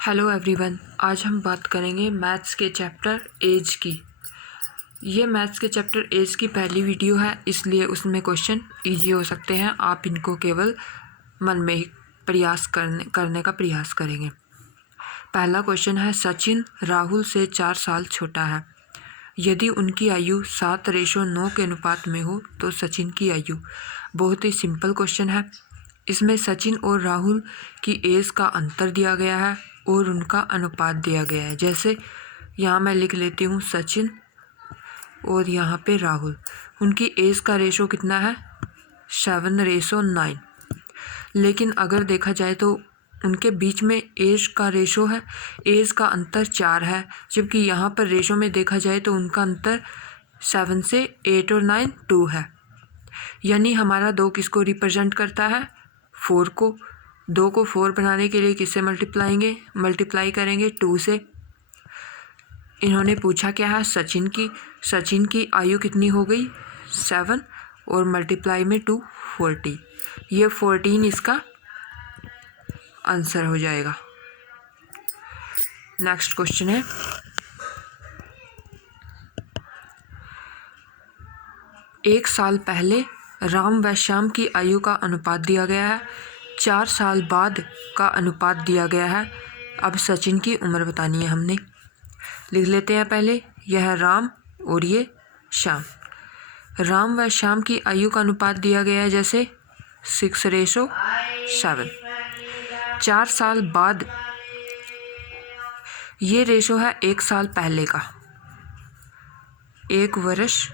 Hello everyone, आज हम बात करेंगे मैथ्स के चैप्टर एज की। ये मैथ्स के चैप्टर एज की पहली वीडियो है, इसलिए उसमें क्वेश्चन इजी हो सकते हैं। आप इनको केवल मन में ही प्रयास करने का प्रयास करेंगे। पहला क्वेश्चन है, सचिन राहुल से 4 साल छोटा है। यदि उनकी आयु 7:9 के अनुपात में हो तो सचिन की आयु। बहुत ही सिंपल क्वेश्चन है। इसमें सचिन और राहुल की एज का अंतर दिया गया है और उनका अनुपात दिया गया है। जैसे यहाँ मैं लिख लेती हूँ सचिन और यहाँ पे राहुल। उनकी एज का रेशो कितना है? 7:9। लेकिन अगर देखा जाए तो उनके बीच में एज का रेशो है, एज का अंतर 4 है, जबकि यहाँ पर रेशो में देखा जाए तो उनका अंतर 7 से 8 और 9 2 है। यानी हमारा 2 किसको रिप्रेजेंट करता है? 4 को। 2 को 4 बनाने के लिए किससे मल्टीप्लाई करेंगे? 2 से। इन्होंने पूछा क्या है? सचिन की आयु कितनी हो गई? 7 और मल्टीप्लाई में 2 40। ये 14 इसका आंसर हो जाएगा। नेक्स्ट क्वेश्चन है, एक साल पहले राम व श्याम की आयु का अनुपात दिया गया है। 4 साल बाद का अनुपात दिया गया है। अब सचिन की उम्र बतानी है हमने। लिख लेते हैं पहले, यह राम और ये श्याम। राम व श्याम की आयु का अनुपात दिया गया है जैसे 6:7। 4 साल बाद, ये रेशो है 1 साल पहले का, 1 वर्ष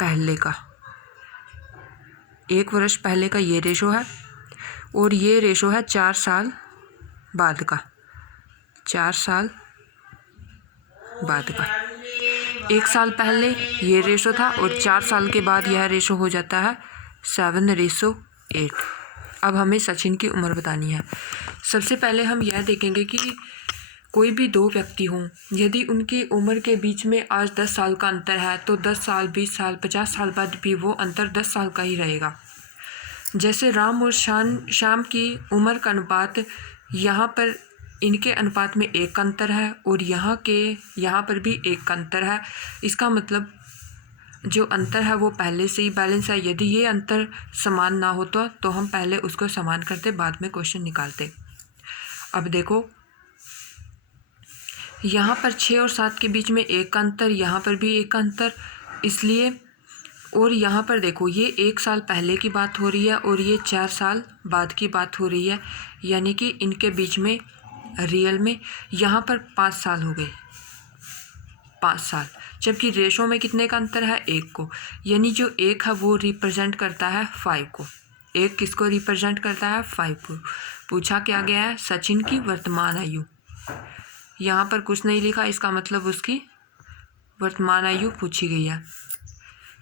पहले का। 1 वर्ष पहले का ये रेशो है और ये रेशो है 4 साल बाद का, 4 साल बाद का। 1 साल पहले ये रेशो था और 4 साल के बाद यह रेशो हो जाता है 7:8। अब हमें सचिन की उम्र बतानी है। सबसे पहले हम यह देखेंगे कि कोई भी 2 व्यक्ति हों, यदि उनकी उम्र के बीच में आज 10 साल का अंतर है तो 10 साल, 20 साल, 50 साल बाद भी वो अंतर 10 साल का ही रहेगा। जैसे राम और श्याम की उम्र का अनुपात, यहाँ पर इनके अनुपात में 1 का अंतर है और यहाँ पर भी 1 का अंतर है। इसका मतलब जो अंतर है वो पहले से ही बैलेंस है। यदि ये अंतर समान ना होता तो हम पहले उसको समान करते, बाद में क्वेश्चन निकालते। अब देखो, यहाँ पर 6 और 7 के बीच में 1 का अंतर, यहाँ पर भी 1 का अंतर, इसलिए। और यहाँ पर देखो, ये 1 साल पहले की बात हो रही है और ये 4 साल बाद की बात हो रही है, यानी कि इनके बीच में रियल में यहाँ पर 5 साल हो गए, 5 साल। जबकि रेशो में कितने का अंतर है? 1 को। यानी जो 1 है वो रिप्रेजेंट करता है 5 को। 1 किसको रिप्रेजेंट करता है? 5 को। पूछा क्या गया है? सचिन की वर्तमान आयु। यहाँ पर कुछ नहीं लिखा, इसका मतलब उसकी वर्तमान आयु पूछी गई है।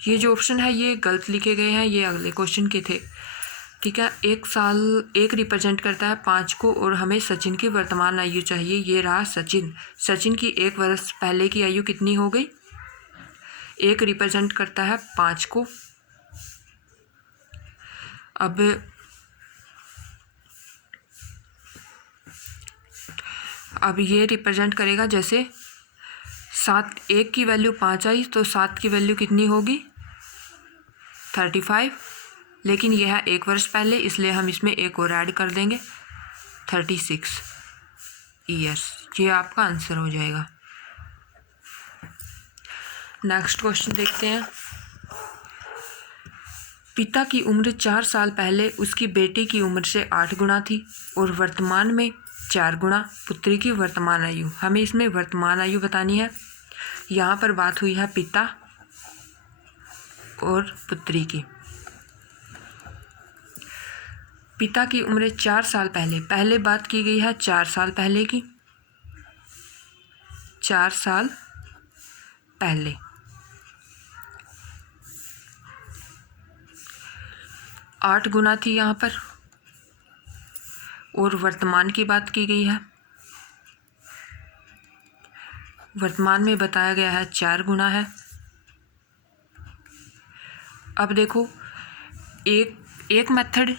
ये जो ऑप्शन है ये गलत लिखे गए हैं, ये अगले क्वेश्चन के थे। ठीक है, 1 रिप्रेजेंट करता है 5 को और हमें सचिन की वर्तमान आयु चाहिए। ये रहा सचिन की 1 वर्ष पहले की आयु कितनी हो गई? 1 रिप्रेजेंट करता है 5 को। अब ये रिप्रेजेंट करेगा, जैसे 1 की वैल्यू 5 आई तो 7 की वैल्यू कितनी होगी? 35। लेकिन यह है 1 वर्ष पहले, इसलिए हम इसमें 1 और ऐड कर देंगे, 36 ईयर्स। ये आपका आंसर हो जाएगा। नेक्स्ट क्वेश्चन देखते हैं। पिता की उम्र 4 साल पहले उसकी बेटी की उम्र से 8 गुना थी और वर्तमान में 4 गुना। पुत्री की वर्तमान आयु। हमें इसमें वर्तमान आयु बतानी है। यहाँ पर बात हुई है पिता और पुत्री की। पिता की उम्र 4 साल पहले बात की गई है 4 साल पहले की, 4 साल पहले। आठ गुना थी यहाँ पर और वर्तमान की बात की गई है। वर्तमान में बताया गया है 4 गुना है। अब देखो, एक मेथड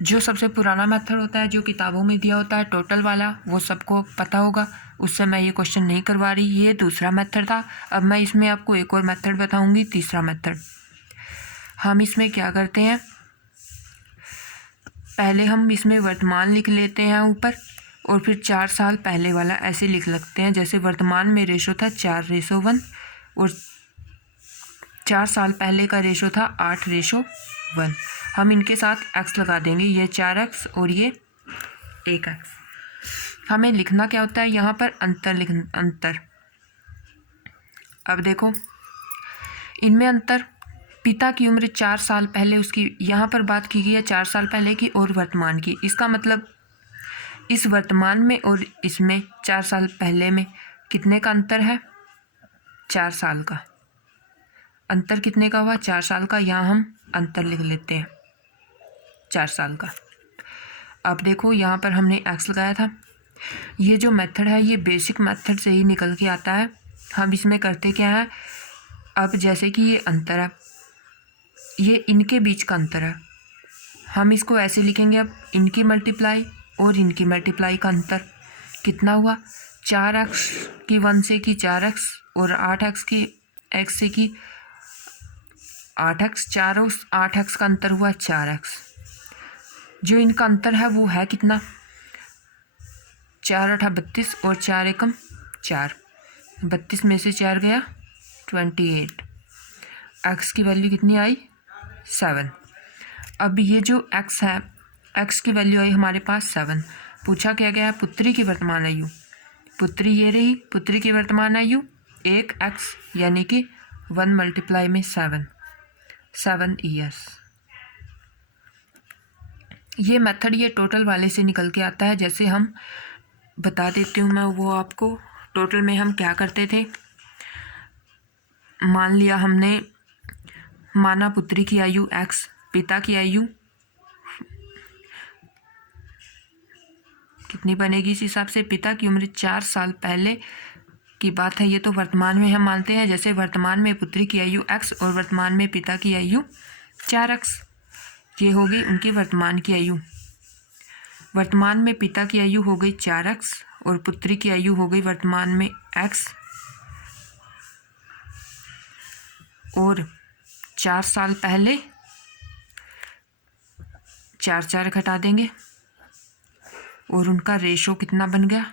जो सबसे पुराना मेथड होता है जो किताबों में दिया होता है टोटल वाला, वो सबको पता होगा, उससे मैं ये क्वेश्चन नहीं करवा रही। ये दूसरा मेथड था। अब मैं इसमें आपको एक और मेथड बताऊंगी, तीसरा मेथड। हम इसमें क्या करते हैं, पहले हम इसमें वर्तमान लिख लेते हैं ऊपर, और फिर 4 साल पहले वाला ऐसे लिख लगते हैं। जैसे वर्तमान में रेशो था 4:1 और 4 साल पहले का रेशो था 8:1। हम इनके साथ x लगा देंगे, ये 4x और ये 1x। हमें लिखना क्या होता है यहाँ पर, अंतर। अब देखो इनमें अंतर, पिता की उम्र 4 साल पहले उसकी, यहाँ पर बात की गई है 4 साल पहले की और वर्तमान की। इसका मतलब इस वर्तमान में और इसमें 4 साल पहले में कितने का अंतर है, 4 साल का। अंतर कितने का हुआ, 4 साल का। यहाँ हम अंतर लिख लेते हैं 4 साल का। अब देखो यहाँ पर हमने x लगाया था। ये जो मेथड है ये बेसिक मेथड से ही निकल के आता है। हम इसमें करते क्या है, अब जैसे कि ये अंतर है, ये इनके बीच का अंतर है, हम इसको ऐसे लिखेंगे। अब इनकी मल्टीप्लाई और इनकी मल्टीप्लाई का अंतर कितना हुआ, 4x की 1 से की 4x और 8x की x से की 8x, 4 और 8x का अंतर हुआ 4x। जो इनका अंतर है वो है कितना, 4 8 32 और 4 एकम 4, 32 में से 4 गया 28। x की वैल्यू कितनी आई, 7। अब ये जो x है, x की वैल्यू आई हमारे पास 7। पूछा क्या गया है, पुत्री की वर्तमान आयु। पुत्री ये रही, पुत्री की वर्तमान आयु 1x यानी कि 1 मल्टीप्लाई में 7 ईयर्स। ये मेथड ये टोटल वाले से निकल के आता है। जैसे हम बता देती हूँ मैं वो आपको। टोटल में हम क्या करते थे, मान लिया हमने, माना पुत्री की आयु x, पिता की आयु कितनी बनेगी इस हिसाब से, पिता की उम्र 4 साल पहले की बात है, ये तो वर्तमान में हम मानते हैं। जैसे वर्तमान में पुत्री की आयु x और वर्तमान में पिता की आयु 4x, ये होगी उनकी वर्तमान की आयु। वर्तमान में पिता की आयु हो गई 4x और पुत्री की आयु हो गई वर्तमान में x, और 4 साल पहले 4 घटा देंगे और उनका रेशो कितना बन गया,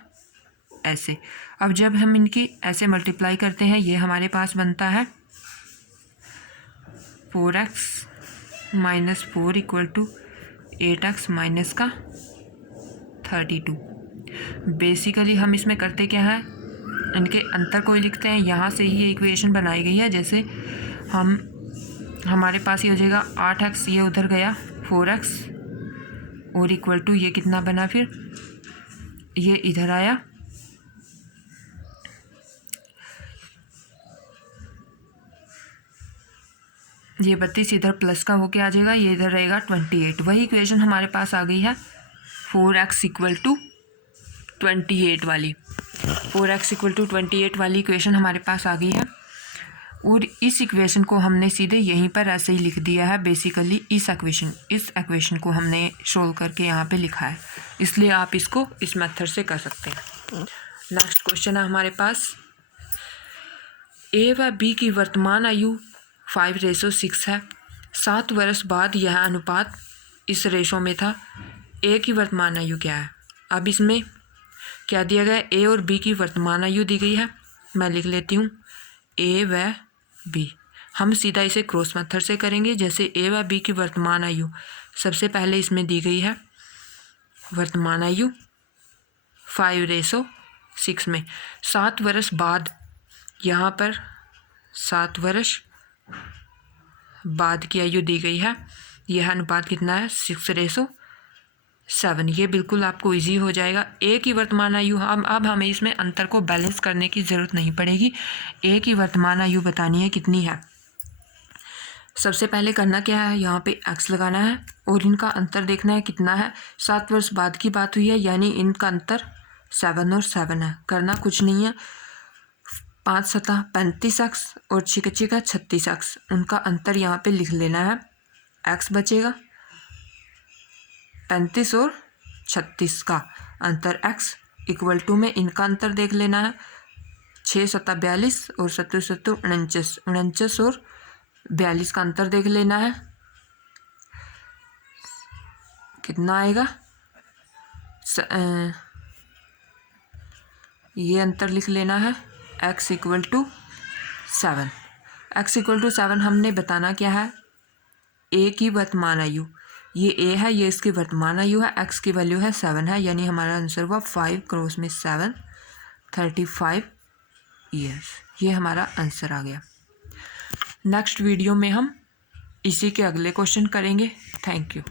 ऐसे। अब जब हम इनकी ऐसे मल्टीप्लाई करते हैं, ये हमारे पास बनता है 4x minus 4 equal to 8x minus का 32। बेसिकली हम इसमें करते क्या है, इनके अंतर को ही लिखते हैं। यहाँ से ही इक्वेशन बनाई गई है। जैसे हमारे पास ये हो जाएगा 8x, ये उधर गया 4x और इक्वल टू ये कितना बना, फिर ये इधर आया, ये 32 इधर प्लस का होके आ जाएगा, ये इधर रहेगा 28। वही इक्वेशन हमारे पास आ गई है 4x इक्वल टू 28 वाली। 4x इक्वल टू 28 वाली इक्वेशन हमारे पास आ गई है। और इस इक्वेशन को हमने सीधे यहीं पर ऐसे ही लिख दिया है। बेसिकली इस इक्वेशन को हमने सोल्व करके यहाँ पे लिखा है, इसलिए आप इसको इस मेथड से कर सकते हैं। नेक्स्ट क्वेश्चन है हमारे पास, ए व बी की वर्तमान आयु 5:6 है। 7 वर्ष बाद यह अनुपात इस रेशो में था। ए की वर्तमान आयु क्या है। अब इसमें क्या दिया गया है, ए और बी की वर्तमान आयु दी गई है। मैं लिख लेती हूँ ए व बी। हम सीधा इसे क्रॉस मेथड से करेंगे। जैसे ए व बी की वर्तमान आयु, सबसे पहले इसमें दी गई है वर्तमान आयु 5:6 में 7 वर्ष बाद, यहाँ पर 7 वर्ष बाद की आयु दी गई है। यह अनुपात कितना है, 6:7। ये बिल्कुल आपको इजी हो जाएगा। ए की वर्तमान आयु, अब हमें इसमें अंतर को बैलेंस करने की ज़रूरत नहीं पड़ेगी। ए की वर्तमान आयु बतानी है कितनी है। सबसे पहले करना क्या है, यहाँ पे x लगाना है और इनका अंतर देखना है कितना है। 7 वर्ष बाद की बात हुई है, यानी इनका अंतर 7 और 7 है। करना कुछ नहीं है, 5 7 35x और 6 6 36x, उनका अंतर यहाँ पे लिख लेना है। x बचेगा 35 और 36 का अंतर x इक्वल टू में इनका अंतर देख लेना है। 6 सत्ता 42 और 7 7 49, 49 और 42 का अंतर देख लेना है। कितना आएगा? ये अंतर लिख लेना है x equal to 7। x equal to 7 हमने बताना क्या है? a की वर्तमान आयु, ये a है, ये इसकी वर्तमान आयु है, x की वैल्यू है 7 है, यानी हमारा आंसर हुआ 5 क्रॉस में 7 35 ईयर्स। ये हमारा आंसर आ गया। नेक्स्ट वीडियो में हम इसी के अगले क्वेश्चन करेंगे। Thank you.